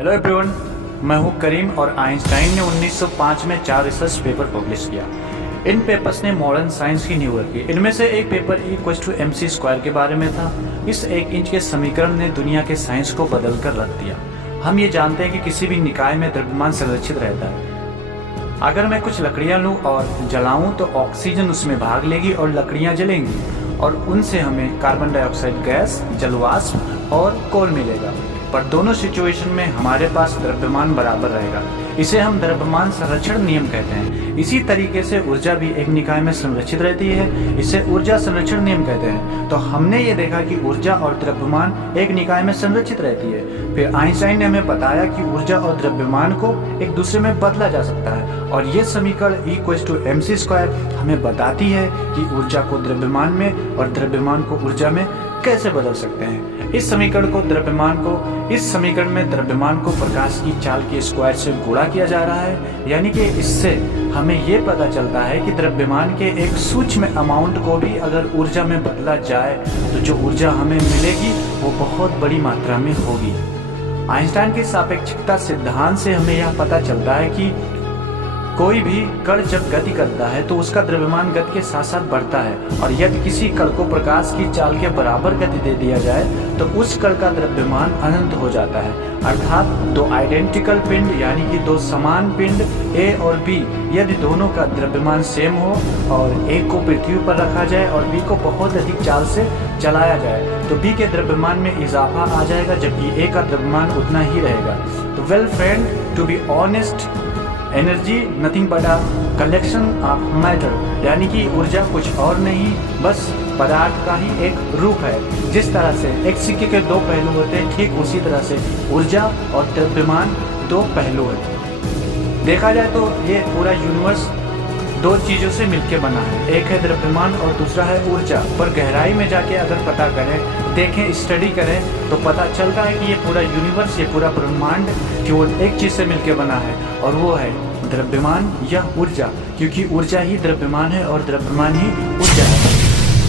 Hello everyone, मैं हूं करीम और आइंस्टाइन ने 1905 में 4 रिसर्च पेपर पब्लिश किया। इन पेपर्स ने मॉडर्न साइंस की नींव रखी। इनमें से एक पेपर E=mc² के बारे में था। इस 1 इंच के समीकरण ने दुनिया के साइंस को बदल कर रख दिया। हम ये जानते हैं कि किसी भी निकाय में द्रव्यमान संरक्षित रहता है। अगर मैं कुछ लकड़ियां लूं और जलाऊं तो ऑक्सीजन उसमें भाग लेगी और लकड़ियां जलेंगी और उनसे हमें कार्बन डाइऑक्साइड गैस, जलवाष्प और कोल मिलेगा। पर दोनों सिचुएशन में हमारे पास द्रव्यमान बराबर रहेगा। इसे हम द्रव्यमान संरक्षण नियम कहते हैं। इसी तरीके से ऊर्जा भी एक निकाय में संरक्षित रहती है। इसे ऊर्जा संरक्षण नियम कहते हैं। तो हमने ये देखा कि ऊर्जा और द्रव्यमान एक निकाय में संरक्षित रहती है। फिर आइंस्टाइन ने हमें बताया कि ऊर्जा और द्रव्यमान को एक दूसरे में बदला जा सकता है और ये समीकरण E=mc² हमें बताती है कि ऊर्जा को द्रव्यमान में और द्रव्यमान को ऊर्जा में कैसे बदल सकते हैं। इस समीकरण में द्रव्यमान को प्रकाश की चाल के स्क्वायर से गुणा किया जा रहा है, यानी कि इससे हमें ये पता चलता है कि द्रव्यमान के एक सूक्ष्म अमाउंट को भी अगर ऊर्जा में बदला जाए तो जो ऊर्जा हमें मिलेगी वो बहुत बड़ी मात्रा में होगी। आइंस्टाइन के सापेक्षिकता सिद्धांत से हमें यह पता चलता है कि कोई भी कण जब गति करता है तो उसका द्रव्यमान गति के साथ साथ बढ़ता है और यदि किसी कण को प्रकाश की चाल के बराबर गति दे दिया जाए तो उस कण का द्रव्यमान अनंत हो जाता है। अर्थात दो आइडेंटिकल पिंड यानी कि दो समान पिंड A और B, यदि दोनों का द्रव्यमान सेम हो और A को पृथ्वी पर रखा जाए और B को बहुत अधिक चाल से चलाया जाए तो B के द्रव्यमान में इजाफा आ जाएगा जबकि A का द्रव्यमान उतना ही रहेगा। तो well friend, to be honest, energy nothing but a collection of matter, यानी कि ऊर्जा कुछ और नहीं बस पदार्थ का ही एक रूप है। जिस तरह से एक सिक्के के 2 पहलू होते हैं, ठीक उसी तरह से ऊर्जा और द्रव्यमान 2 पहलू है। देखा जाए तो ये पूरा यूनिवर्स 2 चीज़ों से मिलकर बना है, एक है द्रव्यमान और दूसरा है ऊर्जा। पर गहराई में जाके अगर पता करें, देखें, स्टडी करें तो पता चलता है कि ये पूरा यूनिवर्स, ये पूरा ब्रह्मांड केवल एक चीज़ से मिलकर बना है और वो है द्रव्यमान या ऊर्जा, क्योंकि ऊर्जा ही द्रव्यमान है और द्रव्यमान ही ऊर्जा है।